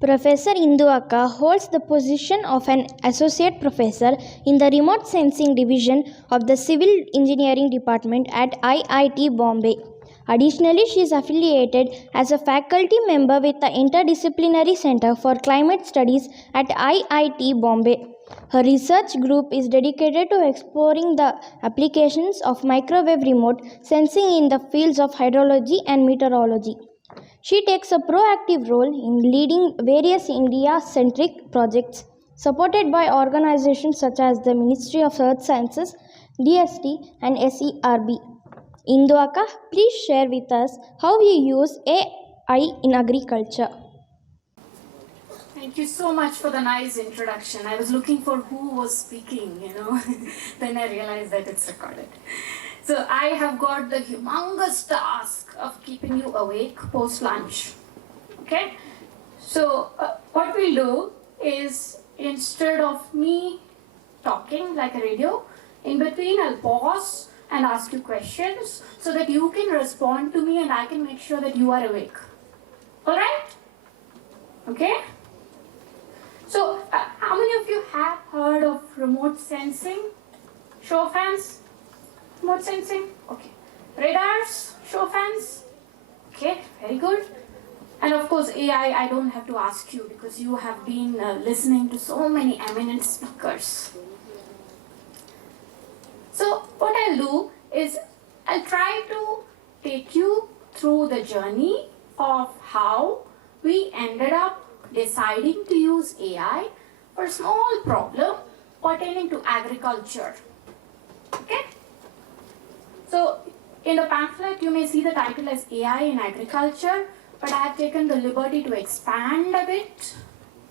Professor Indu holds the position of an associate professor in the remote sensing division of the Civil Engineering Department at IIT Bombay. Additionally, she is affiliated as a faculty member with the Interdisciplinary Center for Climate Studies at IIT Bombay. Her research group is dedicated to exploring the applications of microwave remote sensing in the fields of hydrology and meteorology. She takes a proactive role in leading various India-centric projects supported by organizations such as the Ministry of Earth Sciences, DST, and SERB. Indu please share with us how you use AI in agriculture. Thank you so much for the nice introduction. I was looking for who was speaking, then I realized that it's recorded. So I have got the humongous task of keeping you awake post-lunch. Okay? So what we'll do is, instead of me talking like a radio, in between I'll pause and ask you questions so that you can respond to me and I can make sure that you are awake. Alright? Okay? So, how many of you have heard of remote sensing? Show of hands. Remote sensing? Okay. Radars? Show of hands. Okay, very good. And of course, AI, I don't have to ask you because you have been listening to so many eminent speakers. So, what I'll do is, I'll try to take you through the journey of how we ended up deciding to use AI for a small problem pertaining to agriculture. Okay? So, in the pamphlet, you may see the title as AI in Agriculture, but I have taken the liberty to expand a bit.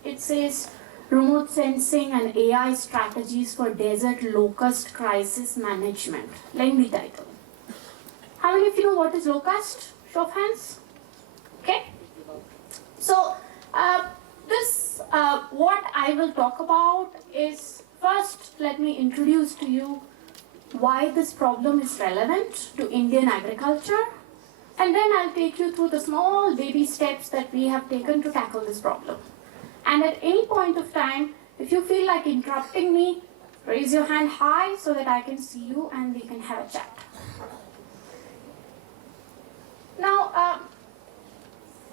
It says Remote Sensing and AI Strategies for Desert Locust Crisis Management. Lengthy title. How many of you know what is locust? Show of hands. Okay? So, what I will talk about is, first let me introduce to you why this problem is relevant to Indian agriculture, and then I'll take you through the small baby steps that we have taken to tackle this problem. And at any point of time, if you feel like interrupting me, raise your hand high so that I can see you and we can have a chat. Now,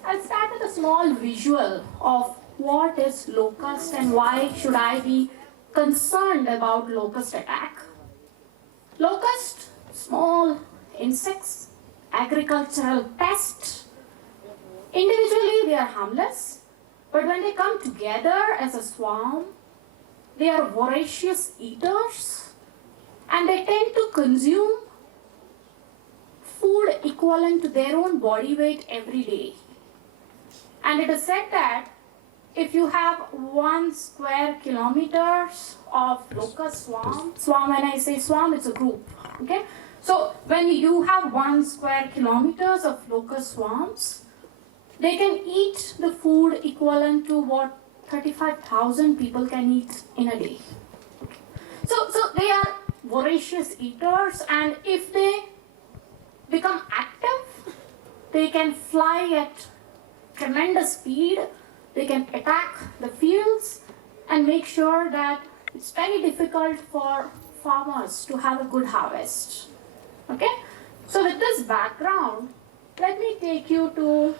I'll start with a small visual of what is locust and why should I be concerned about locust attack. Locust, small insects, agricultural pests. Individually, they are harmless, but when they come together as a swarm, they are voracious eaters and they tend to consume food equivalent to their own body weight every day. And it is said that if you have 1 square kilometers of locust swarm, when I say swarm, it's a group, okay? So when you have 1 square kilometers of locust swarms, they can eat the food equivalent to what 35,000 people can eat in a day. So they are voracious eaters, and if they become active, they can fly at tremendous speed. They can attack the fields and make sure that it's very difficult for farmers to have a good harvest. Okay? So with this background, let me take you to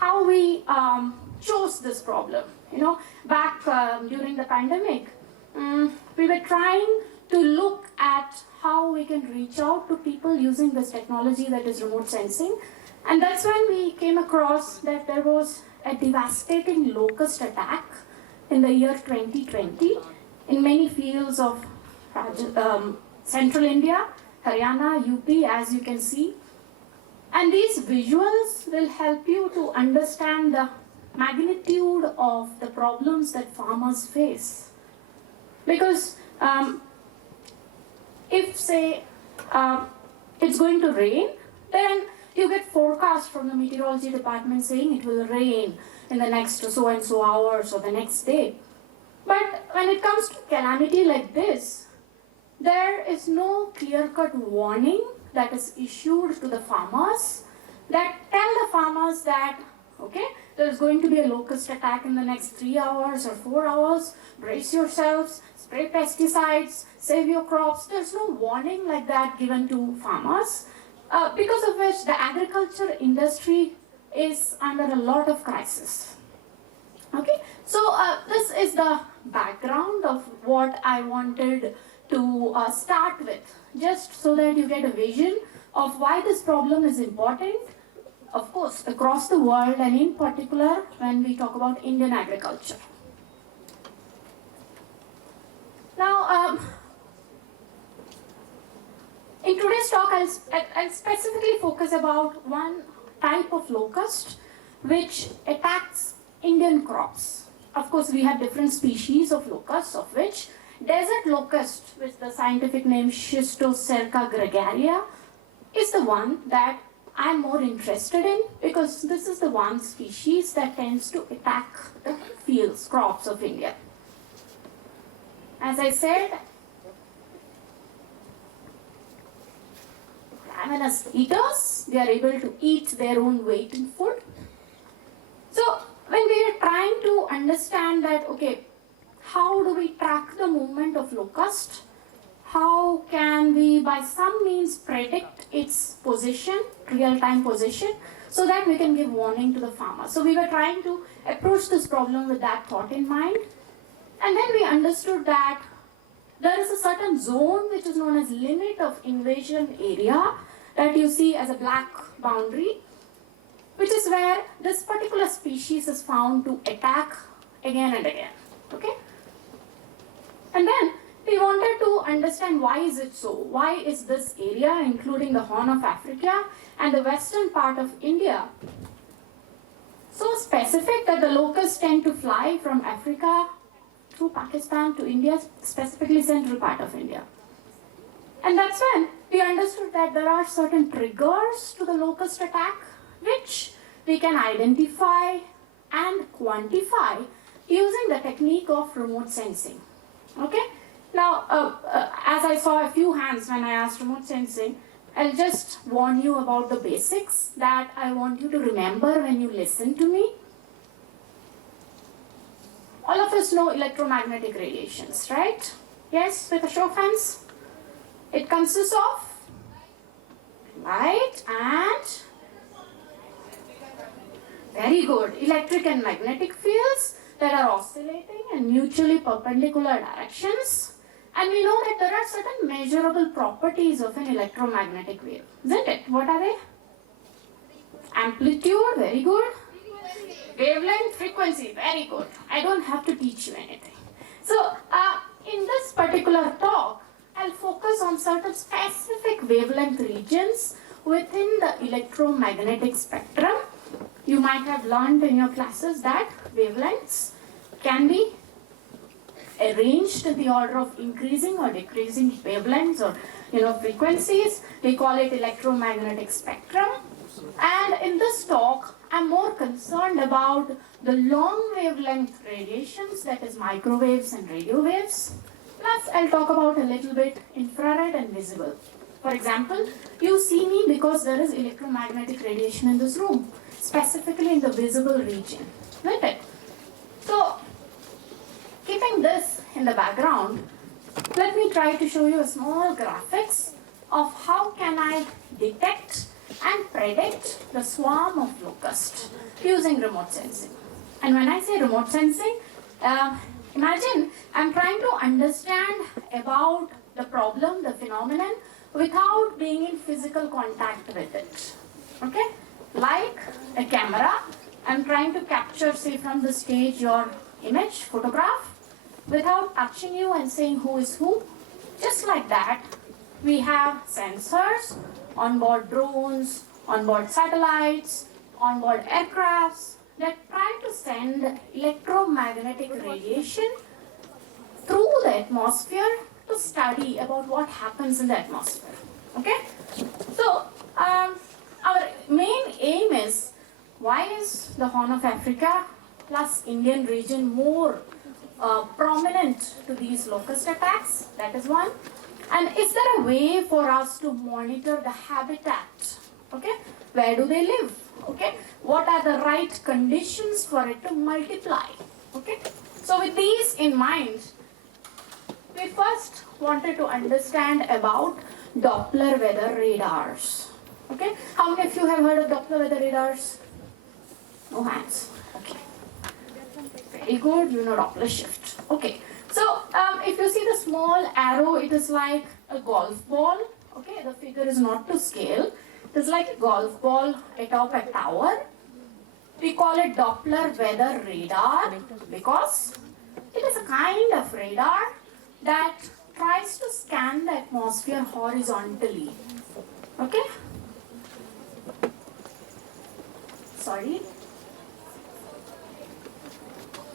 how we chose this problem. Back during the pandemic, we were trying to look at how we can reach out to people using this technology that is remote sensing. And that's when we came across that there was a devastating locust attack in the year 2020 in many fields of central India, Haryana, UP, as you can see. And these visuals will help you to understand the magnitude of the problems that farmers face. Because if, say, it's going to rain, then you get forecasts from the meteorology department saying it will rain in the next so and so hours or the next day. But when it comes to calamity like this, there is no clear-cut warning that is issued to the farmers that tell the farmers that Okay, there's going to be a locust attack in the next 3 hours or 4 hours. Brace yourselves, spray pesticides, save your crops. There's no warning like that given to farmers, because of which the agriculture industry is under a lot of crisis. Okay, so this is the background of what I wanted to start with, just so that you get a vision of why this problem is important, of course, across the world, and in particular when we talk about Indian agriculture. Now, in today's talk, I'll specifically focus about one type of locust which attacks Indian crops. Of course, we have different species of locusts, of which desert locust, with the scientific name Schistocerca gregaria, is the one that I'm more interested in, because this is the one species that tends to attack the fields, crops of India. As I said, ravenous eaters, they are able to eat their own weight in food. So when we are trying to understand that, okay, how do we track the movement of locust? How can we by some means predict its position, real-time position, so that we can give warning to the farmer? So we were trying to approach this problem with that thought in mind. And then we understood that there is a certain zone which is known as limit of invasion area that you see as a black boundary, which is where this particular species is found to attack again and again. Okay? And then we wanted to understand why is it so? Why is this area, including the Horn of Africa and the western part of India, so specific that the locusts tend to fly from Africa through Pakistan to India, specifically central part of India? And that's when we understood that there are certain triggers to the locust attack which we can identify and quantify using the technique of remote sensing. Okay? Now, as I saw a few hands when I asked remote sensing, I'll just warn you about the basics that I want you to remember when you listen to me. All of us know electromagnetic radiations, right? Yes, with a show of hands. It consists of light and, very good, electric and magnetic fields that are oscillating in mutually perpendicular directions. And we know that there are certain measurable properties of an electromagnetic wave, isn't it? What are they? Amplitude, very good. Wavelength, frequency, very good. I don't have to teach you anything. So, in this particular talk, I'll focus on certain specific wavelength regions within the electromagnetic spectrum. You might have learned in your classes that wavelengths can be arranged in the order of increasing or decreasing wavelengths or frequencies. We call it electromagnetic spectrum. And in this talk, I'm more concerned about the long wavelength radiations, that is microwaves and radio waves. Plus, I'll talk about a little bit infrared and visible. For example, you see me because there is electromagnetic radiation in this room, specifically in the visible region, isn't it? So, keeping this in the background, let me try to show you a small graphics of how can I detect and predict the swarm of locusts using remote sensing. And when I say remote sensing, imagine I'm trying to understand about the problem, the phenomenon, without being in physical contact with it. Okay? Like a camera, I'm trying to capture, say, from the stage your image, photograph, without touching you and saying who is who. Just like that, we have sensors on board drones, on board satellites, on board aircrafts that try to send electromagnetic radiation through the atmosphere to study about what happens in the atmosphere. Okay? So, our main aim is, why is the Horn of Africa plus Indian region more prominent to these locust attacks? That is one. And is there a way for us to monitor the habitat Okay, where do they live? Okay, what are the right conditions for it to multiply? Okay, so with these in mind, we first wanted to understand about Doppler weather radars. Okay, how many of you have heard of Doppler weather radars? No hands. Okay. Very good, you know Doppler shift. Okay, so if you see the small arrow, it is like a golf ball. Okay, the figure is not to scale. It is like a golf ball atop a tower. We call it Doppler weather radar because it is a kind of radar that tries to scan the atmosphere horizontally. Okay? Sorry?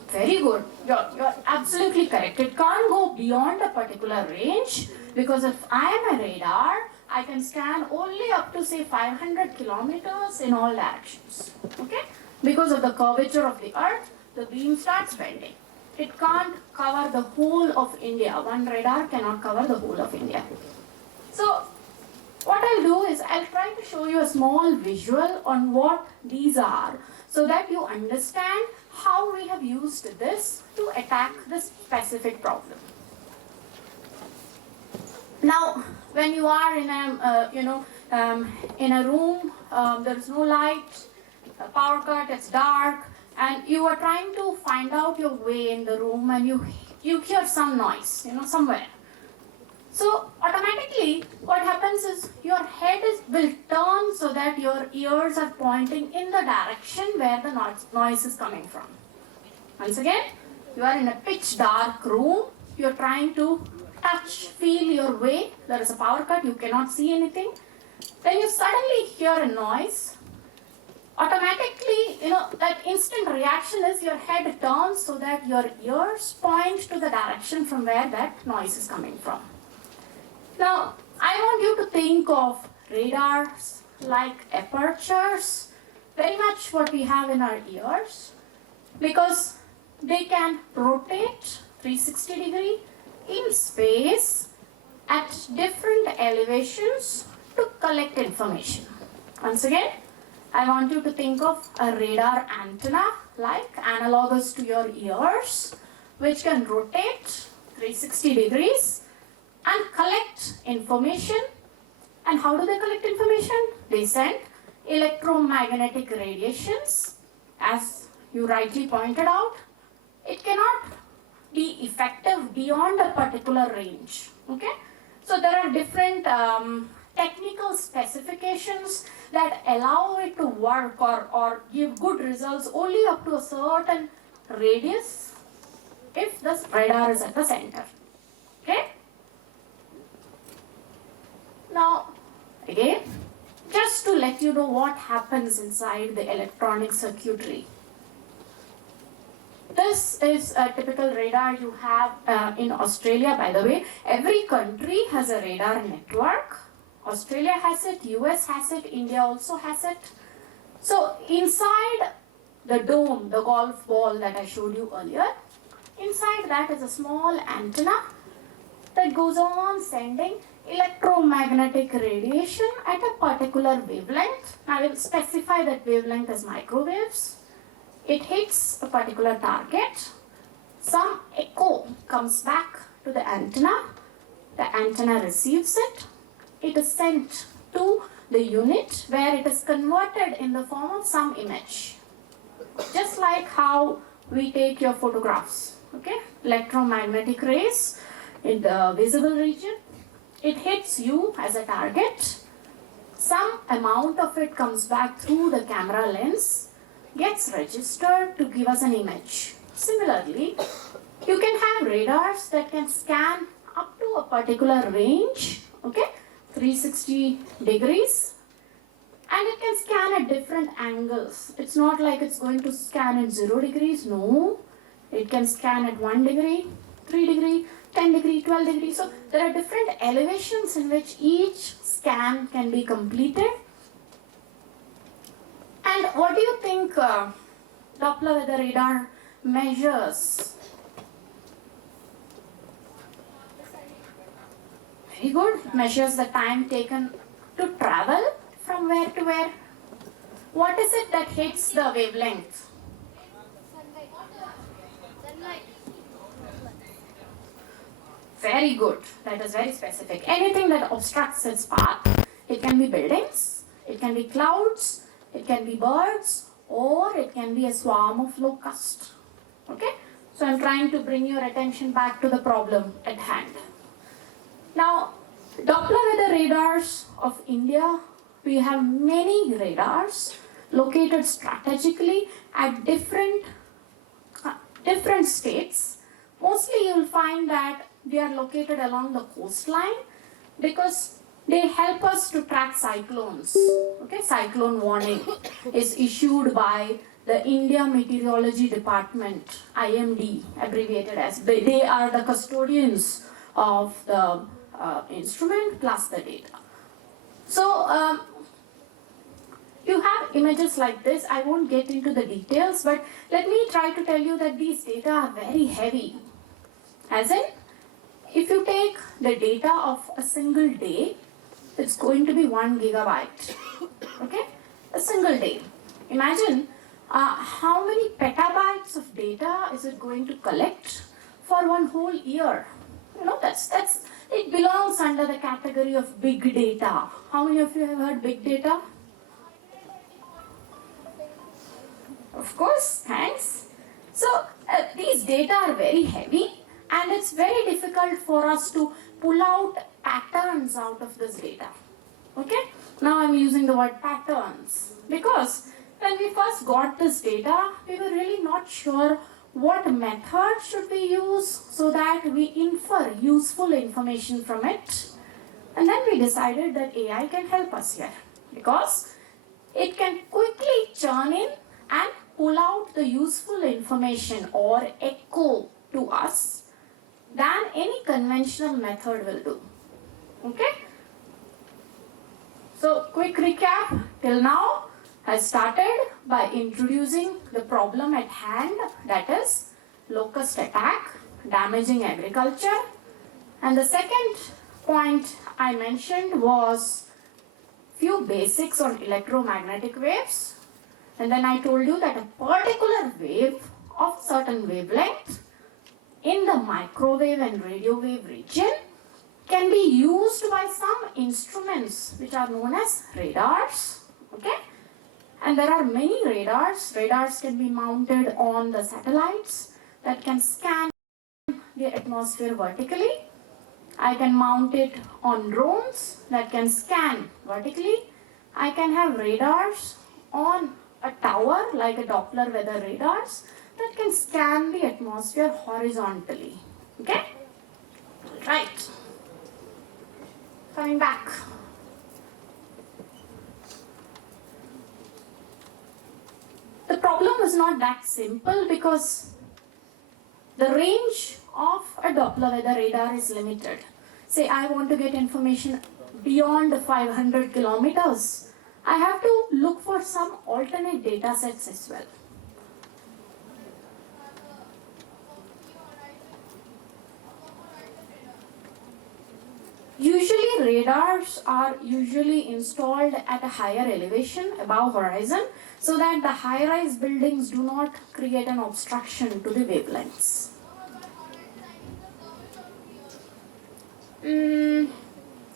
Very good. You're absolutely correct. It can't go beyond a particular range because if I am a radar, I can scan only up to say 500 kilometers in all directions. Okay? Because of the curvature of the earth, the beam starts bending. It can't cover the whole of India. One radar cannot cover the whole of India. So, what I'll do is I'll try to show you a small visual on what these are so that you understand how we have used this to attack this specific problem. Now, when you are in a room, there is no light, a power cut, it's dark, and you are trying to find out your way in the room, and you hear some noise, somewhere. So automatically, what happens is your head will turn so that your ears are pointing in the direction where the noise is coming from. Once again, you are in a pitch dark room. You are trying to feel your way. There is a power cut. You cannot see anything. Then you suddenly hear a noise. Automatically, that instant reaction is your head turns so that your ears point to the direction from where that noise is coming from. Now, I want you to think of radars like apertures, very much what we have in our ears, because they can rotate 360 degree in space at different elevations to collect information. Once again, I want you to think of a radar antenna like analogous to your ears, which can rotate 360 degrees and collect information. And how do they collect information? They send electromagnetic radiations. As you rightly pointed out, it cannot be effective beyond a particular range. Okay? So there are different technical specifications that allow it to work or give good results only up to a certain radius if the radar is at the center. Okay? Now, again, just to let you know what happens inside the electronic circuitry. This is a typical radar you have in Australia, by the way. Every country has a radar network. Australia has it, US has it, India also has it. So inside the dome, the golf ball that I showed you earlier, inside that is a small antenna that goes on sending electromagnetic radiation at a particular wavelength. I will specify that wavelength as microwaves. It hits a particular target. Some echo comes back to the antenna. The antenna receives it. It is sent to the unit where it is converted in the form of some image. Just like how we take your photographs. Okay? Electromagnetic rays in the visible region. It hits you as a target. Some amount of it comes back through the camera lens, gets registered to give us an image. Similarly, you can have radars that can scan up to a particular range, okay, 360 degrees, and it can scan at different angles. It's not like it's going to scan at 0 degrees, no. It can scan at 1 degree, 3 degree, 10 degree, 12 degree. So there are different elevations in which each scan can be completed. And what do you think Doppler weather radar measures? Very good. It measures the time taken to travel from from where to where? What is it that hits the wavelength? Very good. That is very specific. Anything that obstructs its path. It can be buildings, it can be clouds, it can be birds, or it can be a swarm of locusts. Okay? So I'm trying to bring your attention back to the problem at hand. Now, Doppler weather radars of India, we have many radars located strategically at different states. Mostly you will find that they are located along the coastline because they help us to track cyclones. Okay, cyclone warning is issued by the India Meteorology Department, IMD, abbreviated as. They are the custodians of the instrument plus the data. So you have images like this. I won't get into the details, but let me try to tell you that these data are very heavy. As in, if you take the data of a single day, it's going to be 1 gigabyte. Okay? A single day. Imagine how many petabytes of data is it going to collect for one whole year? You know, it belongs under the category of big data. How many of you have heard big data? Of course, thanks. So these data are very heavy and it's very difficult for us to pull out patterns out of this data. Okay? Now I'm using the word patterns because when we first got this data, we were really not sure what method should we use so that we infer useful information from it. And then we decided that AI can help us here because it can quickly churn in and pull out the useful information or echo to us than any conventional method will do. Okay? So, quick recap till now. I started by introducing the problem at hand, that is locust attack damaging agriculture. And the second point I mentioned was few basics on electromagnetic waves. And then I told you that a particular wave of certain wavelength in the microwave and radio wave region can be used by some instruments which are known as radars. Okay? And there are many radars. Radars can be mounted on the satellites that can scan the atmosphere vertically. I can mount it on drones that can scan vertically. I can have radars on a tower like a Doppler weather radars that can scan the atmosphere horizontally. Okay? Right. Coming back. The problem is not that simple because the range of a Doppler weather radar is limited. Say I want to get information beyond 500 kilometers. I have to look for some alternate data sets as well. Usually radars are installed at a higher elevation above horizon so that the high-rise buildings do not create an obstruction to the wavelengths.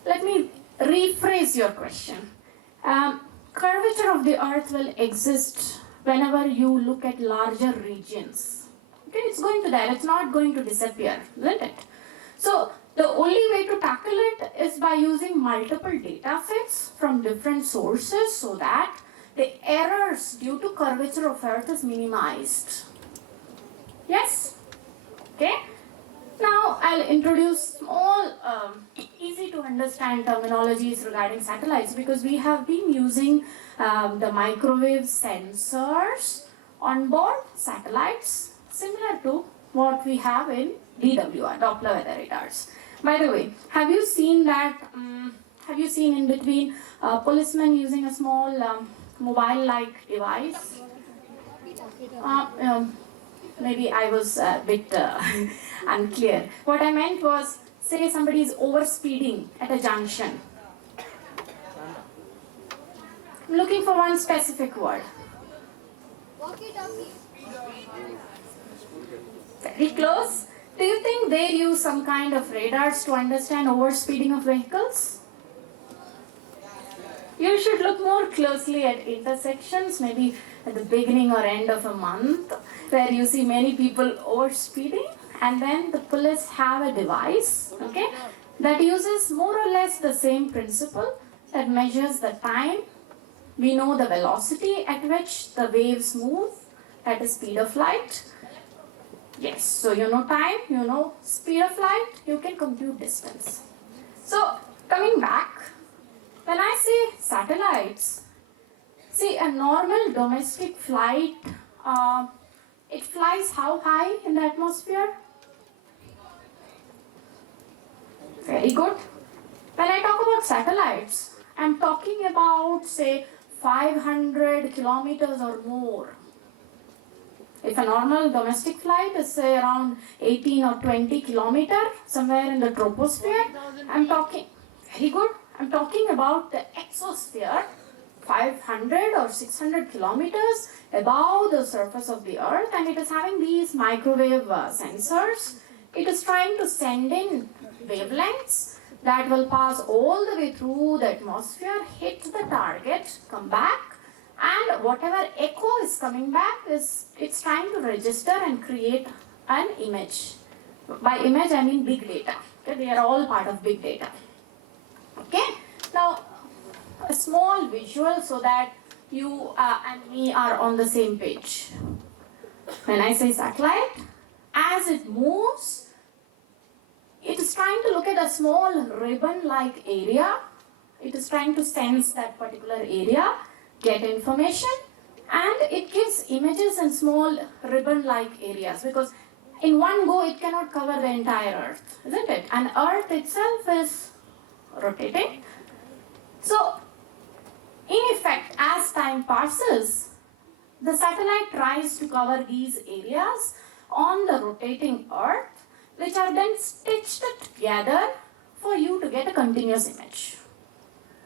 Let me rephrase your question. Curvature of the earth will exist whenever you look at larger regions. Okay, it's going to there, it's not going to disappear, isn't it? So the only way to tackle it is by using multiple data sets from different sources so that the errors due to curvature of earth is minimized. Yes? Okay? Now I'll introduce small, easy to understand terminologies regarding satellites because we have been using the microwave sensors on board satellites similar to what we have in DWR, Doppler weather radars. By the way, have you seen that, have you seen in between policemen using a small mobile-like device? Maybe I was a bit unclear. What I meant was, say somebody is over speeding at a junction. I'm looking for one specific word. Very close. Do you think they use some kind of radars to understand overspeeding of vehicles? You should look more closely at intersections, maybe at the beginning or end of a month, where you see many people overspeeding, and then the police have a device, okay, that uses more or less the same principle, that measures the time. We know the velocity at which the waves move, at the speed of light. Yes, so you know time, you know speed of light, you can compute distance. So coming back, when I say satellites, see a normal domestic flight, it flies how high in the atmosphere? Very good. When I talk about satellites, I'm talking about say 500 kilometers or more. If a normal domestic flight is say around 18 or 20 kilometers, somewhere in the troposphere, I'm talking, very good, I'm talking about the exosphere, 500 or 600 kilometers above the surface of the earth, and it is having these microwave sensors. It is trying to send in wavelengths that will pass all the way through the atmosphere, hit the target, come back, and whatever echo is coming back is it's trying to register and create an image. By image I mean big data. Okay, they are all part of big data. Okay, now a small visual so that you and me are on the same page. When I say satellite, as it moves, it is trying to look at a small ribbon-like area. It is trying to sense that particular area, get information, and it gives images in small ribbon-like areas, because in one go it cannot cover the entire Earth, isn't it? And Earth itself is rotating. So, in effect, as time passes, the satellite tries to cover these areas on the rotating Earth, which are then stitched together for you to get a continuous image.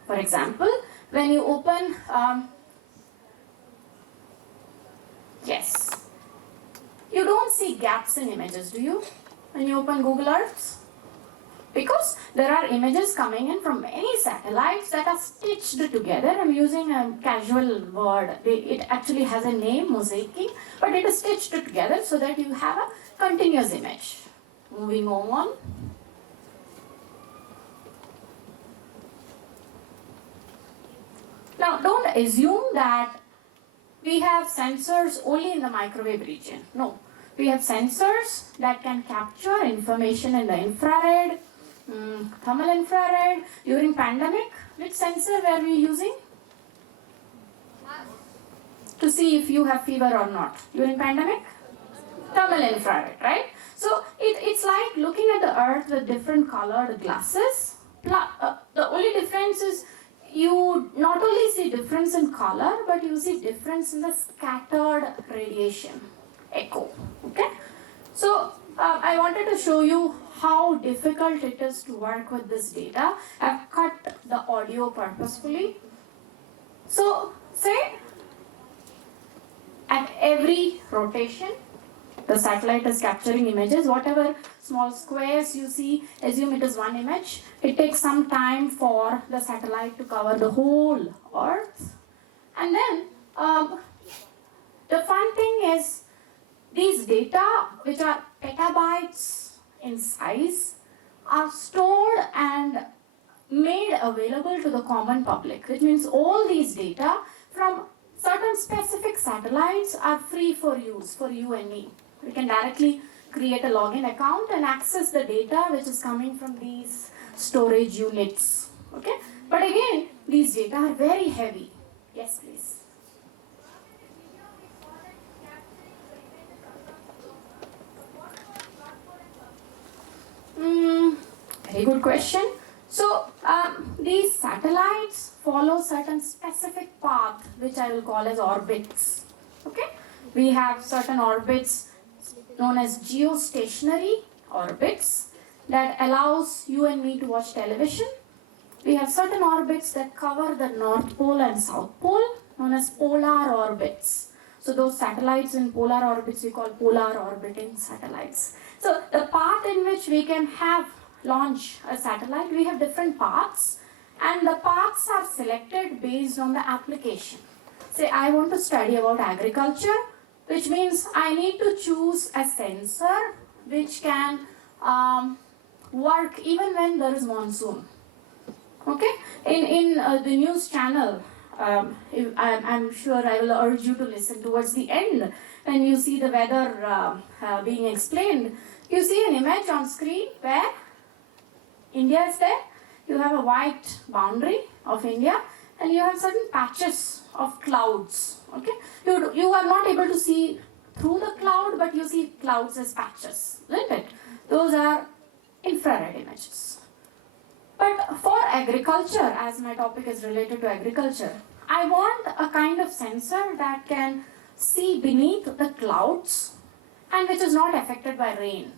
For example, when you open, yes, you don't see gaps in images, do you? When you open Google Earth? Because there are images coming in from many satellites that are stitched together. I'm using a casual word. It actually has a name, mosaicing, but it is stitched together so that you have a continuous image. Moving on. Now, don't assume that we have sensors only in the microwave region. No, we have sensors that can capture information in the infrared, thermal infrared. During pandemic, which sensor were we using? To see if you have fever or not. During pandemic? Thermal infrared, right? So it's like looking at the earth with different colored glasses. The only difference is you not only see difference in color, but you see difference in the scattered radiation, echo. Okay? So I wanted to show you how difficult it is to work with this data. I've cut the audio purposefully. So say at every rotation, the satellite is capturing images. Whatever small squares you see, assume it is one image. It takes some time for the satellite to cover the whole Earth. And then the fun thing is these data, which are petabytes in size, are stored and made available to the common public, which means all these data from certain specific satellites are free for use for you and me. We can directly create a login account and access the data which is coming from these storage units. Okay? But again, these data are very heavy. Yes, please. Very good question. So, these satellites follow certain specific path, which I will call as orbits. Okay? We have certain orbits known as geostationary orbits that allows you and me to watch television. We have certain orbits that cover the North Pole and South Pole, known as polar orbits. So those satellites in polar orbits we call polar orbiting satellites. So the path in which we can have launch a satellite, we have different paths, and the paths are selected based on the application. Say I want to study about agriculture, which means I need to choose a sensor which can work even when there is monsoon. Okay, in the news channel, I'm sure I will urge you to listen towards the end when you see the weather being explained. You see an image on screen where India is there. You have a white boundary of India, and you have certain patches of clouds. Okay, you are not able to see through the cloud, but you see clouds as patches, isn't it? Those are infrared images. But for agriculture, as my topic is related to agriculture, I want a kind of sensor that can see beneath the clouds and which is not affected by rain.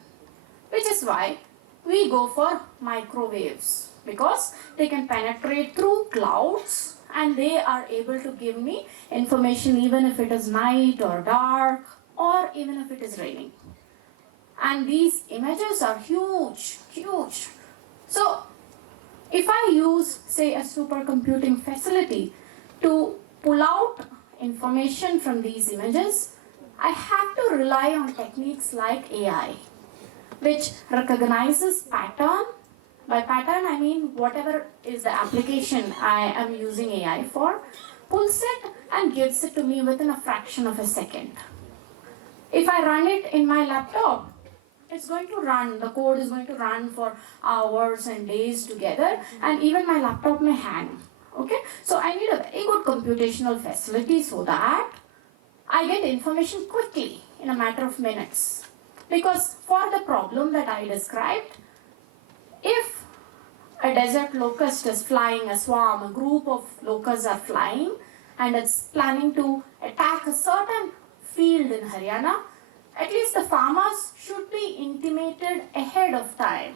Which is why we go for microwaves, because they can penetrate through clouds and they are able to give me information even if it is night or dark or even if it is raining. And these images are huge, huge. So if I use, say, a supercomputing facility to pull out information from these images, I have to rely on techniques like AI, which recognizes pattern. By pattern, I mean whatever is the application I am using AI for, pulls it and gives it to me within a fraction of a second. If I run it in my laptop, it's going to run, the code is going to run for hours and days together, and even my laptop may hang. Okay, so I need a very good computational facility so that I get information quickly in a matter of minutes. Because for the problem that I described, if a desert locust is flying, a swarm, a group of locusts are flying, and it's planning to attack a certain field in Haryana, at least the farmers should be intimated ahead of time.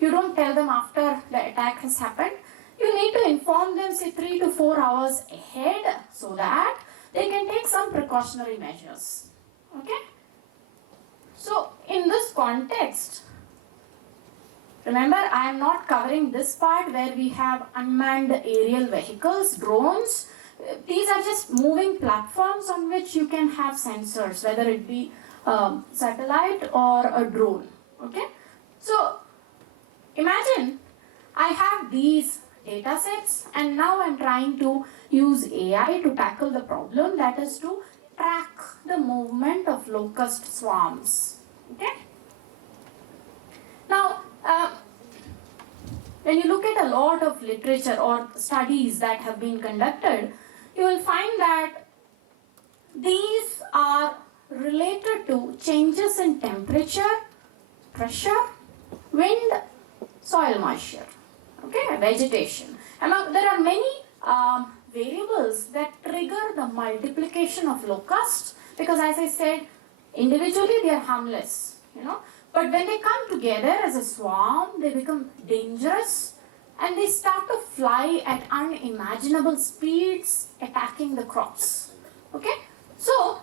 You don't tell them after the attack has happened. You need to inform them, say, 3 to 4 hours ahead so that they can take some precautionary measures. Okay? So, in this context, remember, I am not covering this part where we have unmanned aerial vehicles, drones. These are just moving platforms on which you can have sensors, whether it be satellite or a drone. Okay, so imagine I have these data sets and now I'm trying to use AI to tackle the problem, that is to track the movement of locust swarms. Okay, now when you look at a lot of literature or studies that have been conducted, you will find that these are related to changes in temperature, pressure, wind, soil moisture, okay, vegetation. There are many variables that trigger the multiplication of locusts, because as I said, individually they are harmless, but when they come together as a swarm, they become dangerous and they start to fly at unimaginable speeds, attacking the crops. Okay, so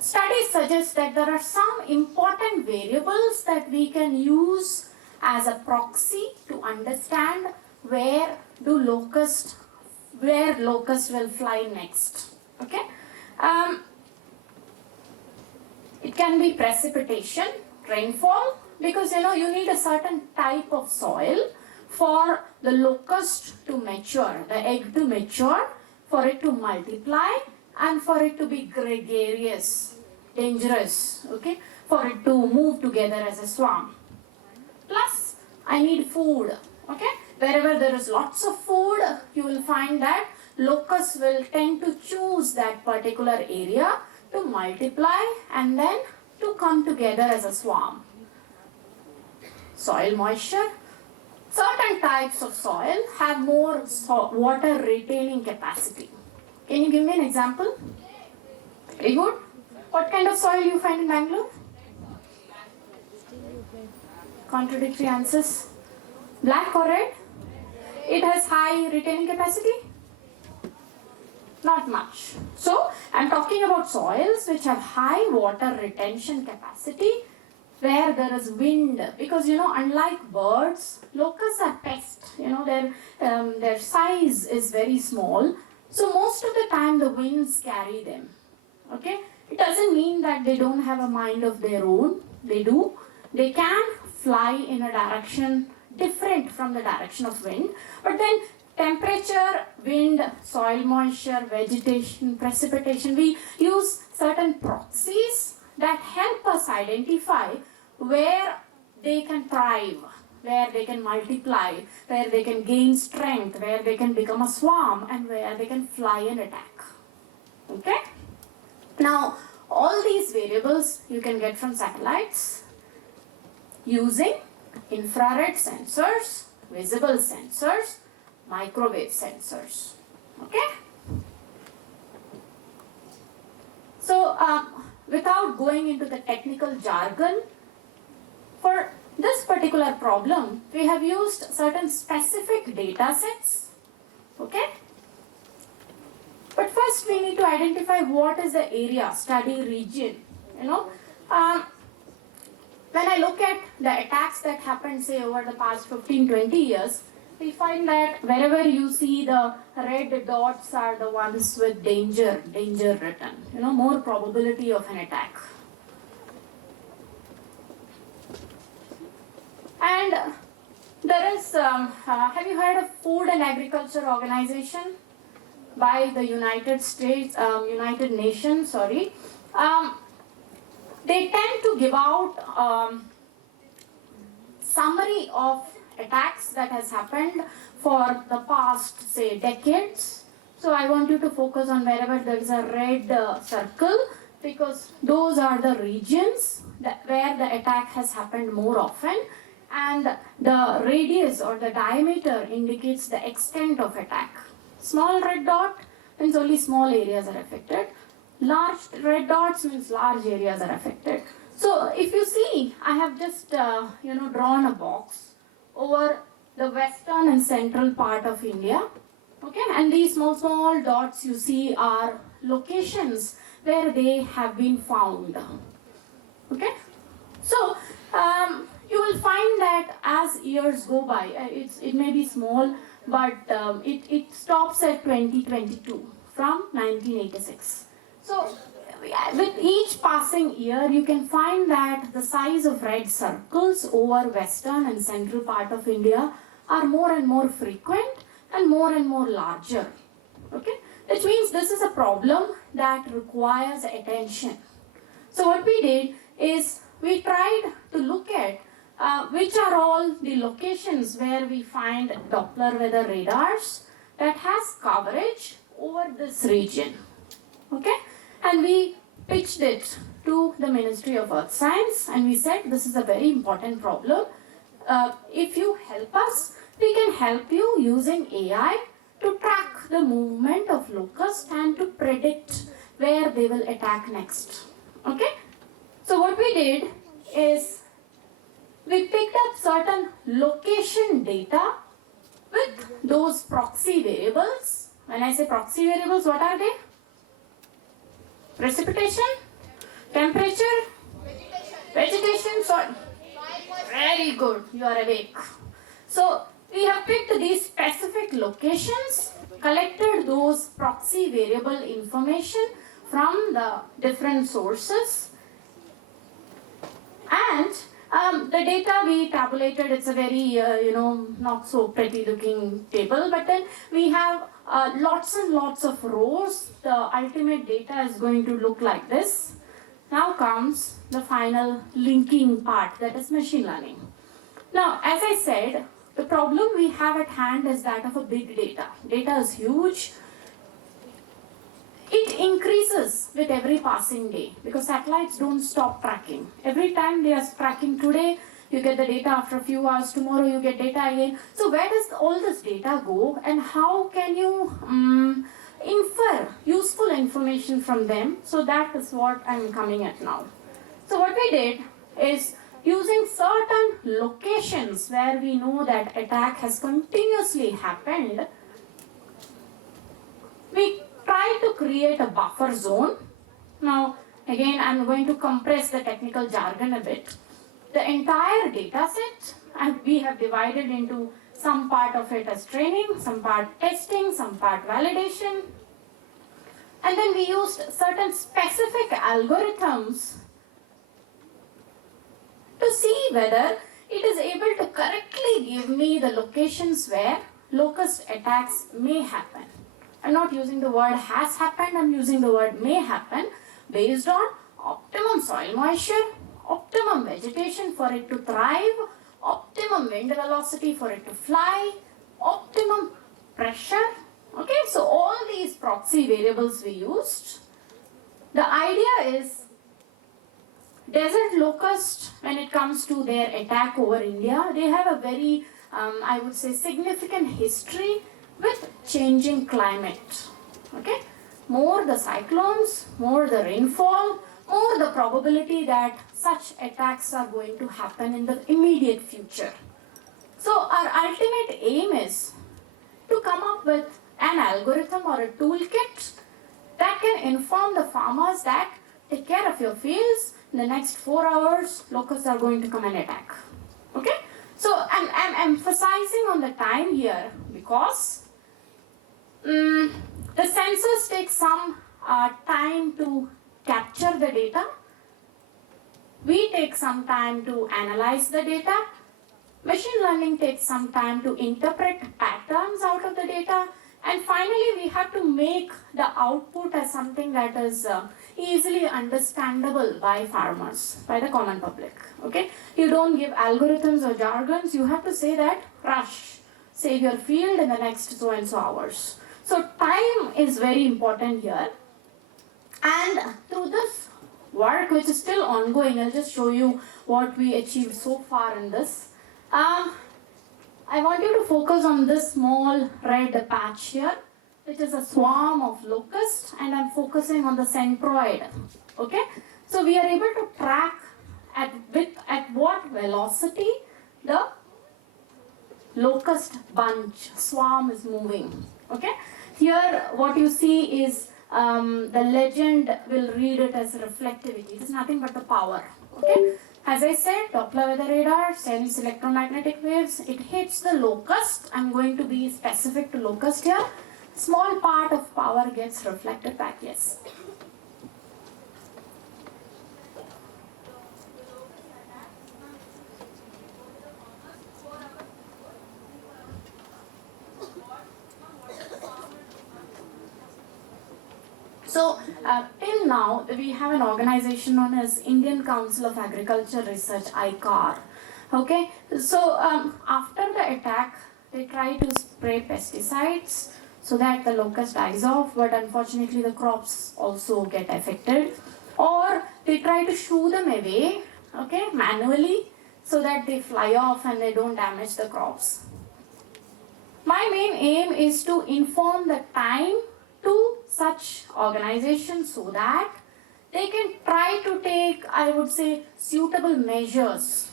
studies suggest that there are some important variables that we can use as a proxy to understand where locusts will fly next. Okay, it can be precipitation, rainfall, because you need a certain type of soil for the locust to mature, the egg to mature, for it to multiply and for it to be gregarious, dangerous, okay, for it to move together as a swarm. Plus, I need food, okay. Wherever there is lots of food, you will find that locusts will tend to choose that particular area to multiply and then to come together as a swarm. Soil moisture. Certain types of soil have more water retaining capacity. Can you give me an example? Very good. What kind of soil you find in Bangalore? Contradictory answers. Black or red? It has high retaining capacity? Not much. So, I'm talking about soils which have high water retention capacity where there is wind, because unlike birds, locusts are pests. Their size is very small, so most of the time the winds carry them. Okay, it doesn't mean that they don't have a mind of their own. They do. They can fly in a direction different from the direction of wind, but then temperature, wind, soil moisture, vegetation, precipitation, we use certain proxies that help us identify where they can thrive, where they can multiply, where they can gain strength, where they can become a swarm, and where they can fly and attack. Okay? Now, all these variables you can get from satellites using infrared sensors, visible sensors, microwave sensors. Okay? So, without going into the technical jargon, for this particular problem, we have used certain specific data sets. Okay? But first we need to identify what is the area, study region. When I look at the attacks that happened, say, over the past 15-20 years, we find that wherever you see the red dots are the ones with danger written, more probability of an attack. And there is, have you heard of Food and Agriculture Organization by the United Nations, they tend to give out summary of attacks that has happened for the past, say, decades. So I want you to focus on wherever there is a red circle, because those are the regions where the attack has happened more often, and the radius or the diameter indicates the extent of attack. Small red dot means only small areas are affected. Large red dots means large areas are affected. So if you see, I have just drawn a box over the western and central part of India. Okay, and these small dots you see are locations where they have been found. Okay, so you will find that as years go by, it may be small, but it stops at 2022 from 1986. So with each passing year, you can find that the size of red circles over western and central part of India are more and more frequent and more larger. Okay, which means this is a problem that requires attention. So what we did is we tried to look at which are all the locations where we find Doppler weather radars that has coverage over this region. Okay, and we pitched it to the Ministry of Earth Science, and we said this is a very important problem. If you help us, we can help you using AI to track the movement of locusts and to predict where they will attack next. Okay, so what we did is we picked up certain location data with those proxy variables. When I say proxy variables, what are they? Precipitation, temperature, vegetation, soil. Very good, you are awake. So we have picked these specific locations, collected those proxy variable information from the different sources, and the data we tabulated. It's a very not so pretty looking table, but then we have lots and lots of rows. The ultimate data is going to look like this. Now comes the final linking part, that is machine learning. Now, as I said, the problem we have at hand is that of a big data. Data is huge. It increases with every passing day because satellites don't stop tracking. Every time they are tracking today, you get the data after a few hours, tomorrow you get data again. So where does all this data go, and how can you infer useful information from them? So that is what I'm coming at now. So what we did is using certain locations where we know that attack has continuously happened, we try to create a buffer zone. Now, again, I'm going to compress the technical jargon a bit. The entire data set, and we have divided into some part of it as training, some part testing, some part validation. And then we used certain specific algorithms to see whether it is able to correctly give me the locations where locust attacks may happen. I'm not using the word has happened, I'm using the word may happen based on optimum soil moisture, optimum vegetation for it to thrive, optimum wind velocity for it to fly, optimum pressure. Okay, so all these proxy variables we used. The idea is desert locust, when it comes to their attack over India, they have a very, I would say, significant history with changing climate. Okay, more the cyclones, more the rainfall, more the probability that such attacks are going to happen in the immediate future. So our ultimate aim is to come up with an algorithm or a toolkit that can inform the farmers that take care of your fields. In the next 4 hours, locusts are going to come and attack. Okay? So I'm emphasizing on the time here because the sensors take some time to capture the data. We take some time to analyze the data. Machine learning takes some time to interpret patterns out of the data. And finally, we have to make the output as something that is easily understandable by farmers, by the common public. Okay? You don't give algorithms or jargons. You have to say that, rush, save your field in the next so and so hours. So time is very important here. And through this work, which is still ongoing, I'll just show you what we achieved so far in this. I want you to focus on this small red patch here, which is a swarm of locusts, and I'm focusing on the centroid. Okay? So we are able to track at what velocity the locust bunch, swarm is moving. Okay? Here what you see is the legend will read it as reflectivity. It is nothing but the power. Okay? As I said, Doppler weather radar sends electromagnetic waves. It hits the locust. I'm going to be specific to locust here. Small part of power gets reflected back, yes. So, till now, we have an organization known as Indian Council of Agriculture Research, ICAR. Okay, so after the attack, they try to spray pesticides so that the locust dies off, but unfortunately the crops also get affected. Or they try to shoo them away, okay, manually, so that they fly off and they don't damage the crops. My main aim is to inform the time to such organizations so that they can try to take, I would say, suitable measures.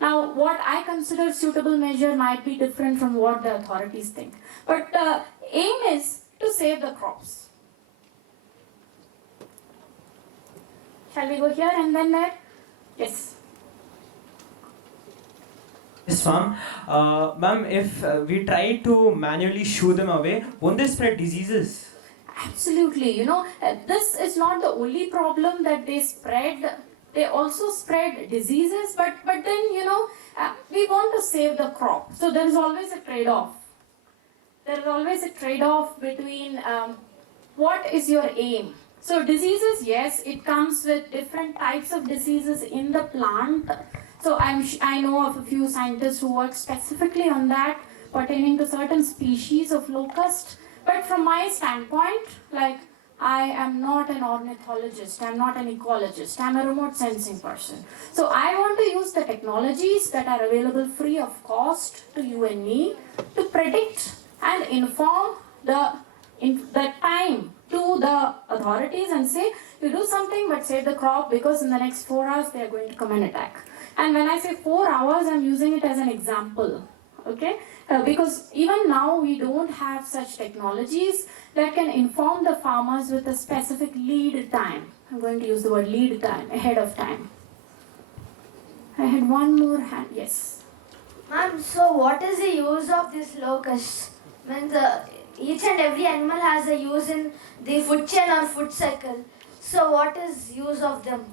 Now, what I consider suitable measure might be different from what the authorities think. But the aim is to save the crops. Shall we go here and then there? Yes. Yes, ma'am. Ma'am, if we try to manually shoo them away, won't they spread diseases? Absolutely. You know, this is not the only problem that they spread. They also spread diseases, but then, you know, we want to save the crop. So there is always a trade-off. There is always a trade-off between what is your aim. So diseases, yes, it comes with different types of diseases in the plant. So I know of a few scientists who work specifically on that, pertaining to certain species of locust. But from my standpoint, like, I am not an ornithologist, I'm not an ecologist, I'm a remote sensing person. So I want to use the technologies that are available free of cost to you and me to predict and inform the time to the authorities and say, you do something but save the crop because in the next 4 hours they are going to come and attack. And when I say 4 hours, I'm using it as an example, okay? Because even now we don't have such technologies that can inform the farmers with a specific lead time. I'm going to use the word lead time, ahead of time. I had one more hand, yes. Ma'am, so what is the use of this locust? Means each and every animal has a use in the food chain or food cycle. So what is use of them?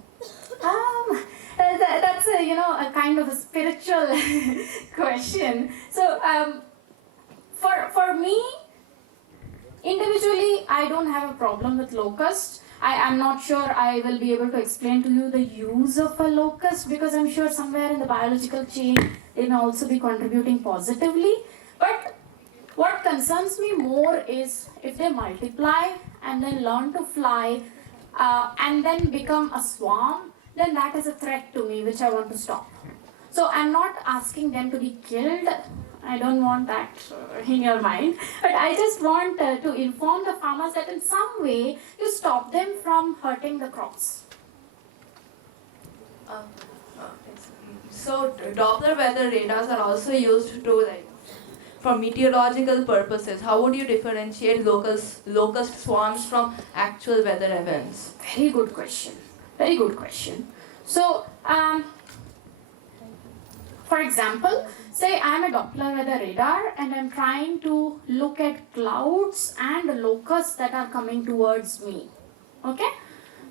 That's a kind of a spiritual question. So for me, individually, I don't have a problem with locust. I am not sure I will be able to explain to you the use of a locust, because I'm sure somewhere in the biological chain they may also be contributing positively. But what concerns me more is if they multiply and then learn to fly and then become a swarm, then that is a threat to me which I want to stop. So I'm not asking them to be killed. I don't want that in your mind. But I just want to inform the farmers that in some way you stop them from hurting the crops. So Doppler weather radars are also used to for meteorological purposes. How would you differentiate locust swarms from actual weather events? Very good question. Very good question. So, for example, say I'm a Doppler weather radar and I'm trying to look at clouds and locusts that are coming towards me. Okay?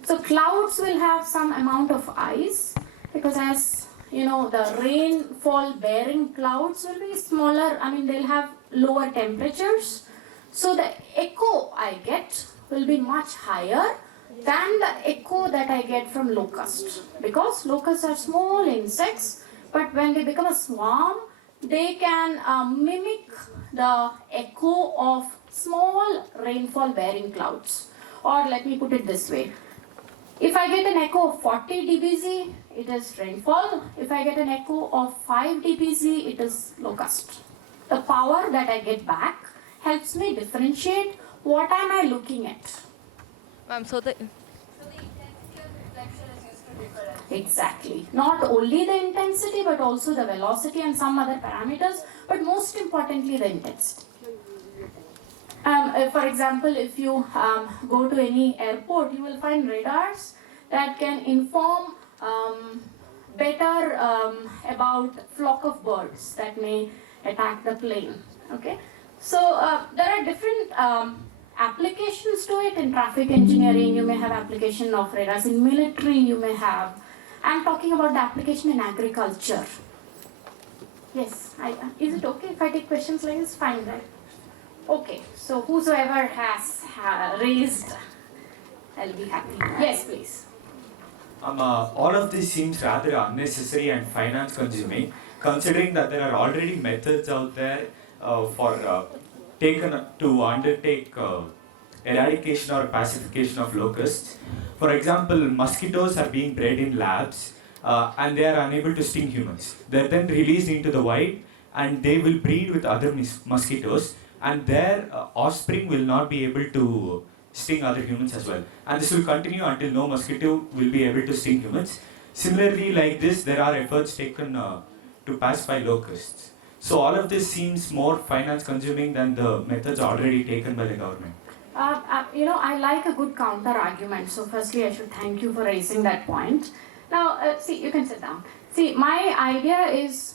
So clouds will have some amount of ice, because as you know, the rainfall bearing clouds will be smaller. I mean, they'll have lower temperatures. So the echo I get will be much higher than the echo that I get from locusts, because locusts are small insects, but when they become a swarm, they can mimic the echo of small rainfall bearing clouds. Or let me put it this way, if I get an echo of 40 dBz, it is rainfall. If I get an echo of 5 dBz, it is locust. The power that I get back helps me differentiate what am I looking at. Ma'am, so the intensity of reflection is used to differ. Exactly. Not only the intensity, but also the velocity and some other parameters, but most importantly the intensity. For example, if you go to any airport, you will find radars that can inform better about flock of birds that may attack the plane. Okay, so there are different applications to it. In traffic engineering, you may have application of radars. In military, you may have. I'm talking about the application in agriculture. Yes, is it okay if I take questions like this? Fine, right? Okay, so whosoever has raised, I'll be happy. Yes, please. All of this seems rather unnecessary and finance consuming, considering that there are already methods out there taken to undertake eradication or pacification of locusts. For example, mosquitoes are being bred in labs and they are unable to sting humans. They are then released into the wild and they will breed with other mosquitoes, and their offspring will not be able to sting other humans as well. And this will continue until no mosquito will be able to sting humans. Similarly, like this, there are efforts taken to pacify locusts. So all of this seems more finance consuming than the methods already taken by the government. I like a good counter argument. So firstly, I should thank you for raising that point. Now, see, you can sit down. See, my idea is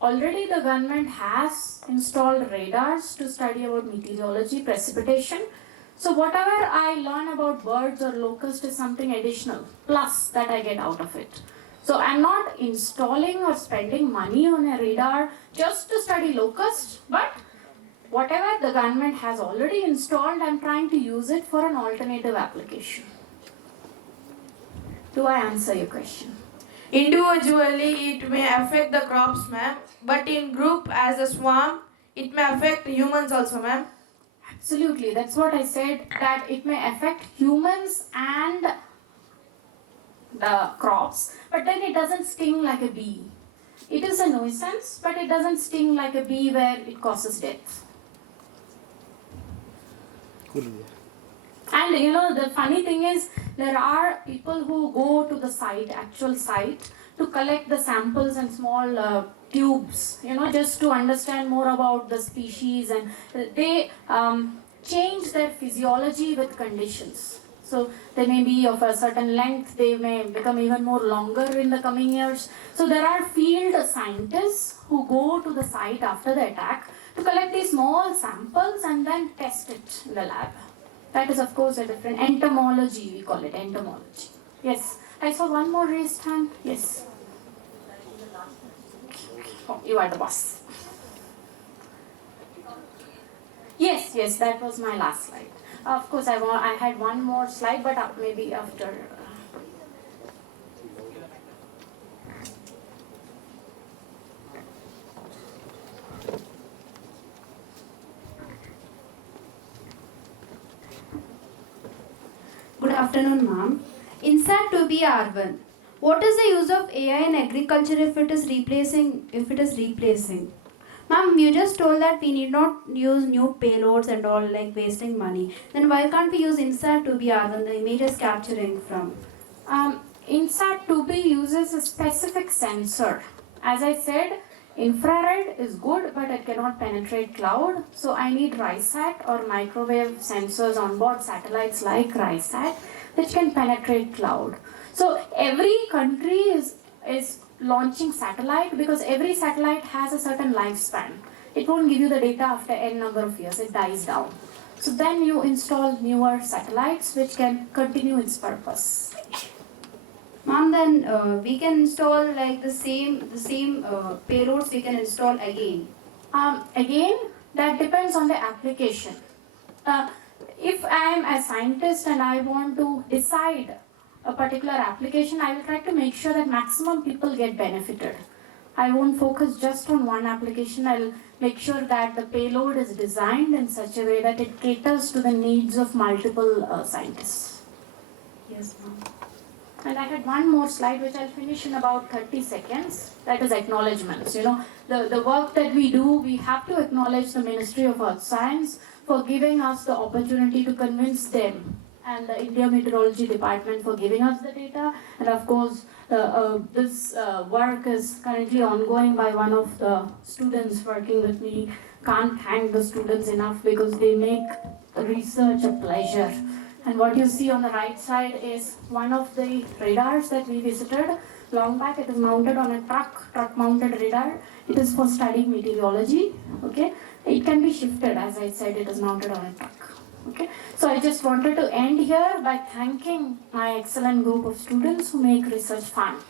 already the government has installed radars to study about meteorology, precipitation. So whatever I learn about birds or locusts is something additional, plus that I get out of it. So I'm not installing or spending money on a radar just to study locusts, but whatever the government has already installed, I'm trying to use it for an alternative application. Do I answer your question? individually it may affect the crops, ma'am, but in group as a swarm, it may affect humans also, ma'am. Absolutely, that's what I said, that it may affect humans and the crops, but then it doesn't sting like a bee. It is a nuisance, but it doesn't sting like a bee where it causes death. And the funny thing is, there are people who go to the site, actual site, to collect the samples and small tubes, just to understand more about the species, and they change their physiology with conditions. So they may be of a certain length, they may become even more longer in the coming years. So there are field scientists who go to the site after the attack to collect these small samples and then test it in the lab. That is of course a different entomology, we call it entomology. Yes, I saw one more raised hand. Yes. Oh, you are the boss. Yes, that was my last slide. Of course, I had one more slide, but maybe after. Good afternoon, ma'am. Insat 2BR1. What is the use of AI in agriculture if it is replacing? Ma'am, you just told that we need not use new payloads and all, like wasting money. Then why can't we use Insat 2BR1, the image is capturing from? INSAT 2B uses a specific sensor. As I said, infrared is good, but it cannot penetrate cloud. So I need RISAT or microwave sensors on board satellites like RISAT, which can penetrate cloud. So every country is launching satellite because every satellite has a certain lifespan. It won't give you the data after n number of years, it dies down. So then you install newer satellites which can continue its purpose. Ma'am, then we can install like the same payloads we can install again. Again, that depends on the application. If I am a scientist and I want to decide a particular application, I will try to make sure that maximum people get benefited. I won't focus just on one application. I'll make sure that the payload is designed in such a way that it caters to the needs of multiple scientists. Yes, ma'am. And I had one more slide which I'll finish in about 30 seconds. That is acknowledgements. The work that we do, we have to acknowledge the Ministry of Earth Science for giving us the opportunity to convince them, and the India Meteorology Department for giving us the data. And of course, this work is currently ongoing by one of the students working with me. Can't thank the students enough because they make research a pleasure. And what you see on the right side is one of the radars that we visited long back. It is mounted on a truck mounted radar. It is for studying meteorology. Okay, it can be shifted. As I said, it is mounted on a truck. Okay, so I just wanted to end here by thanking my excellent group of students who make research fun.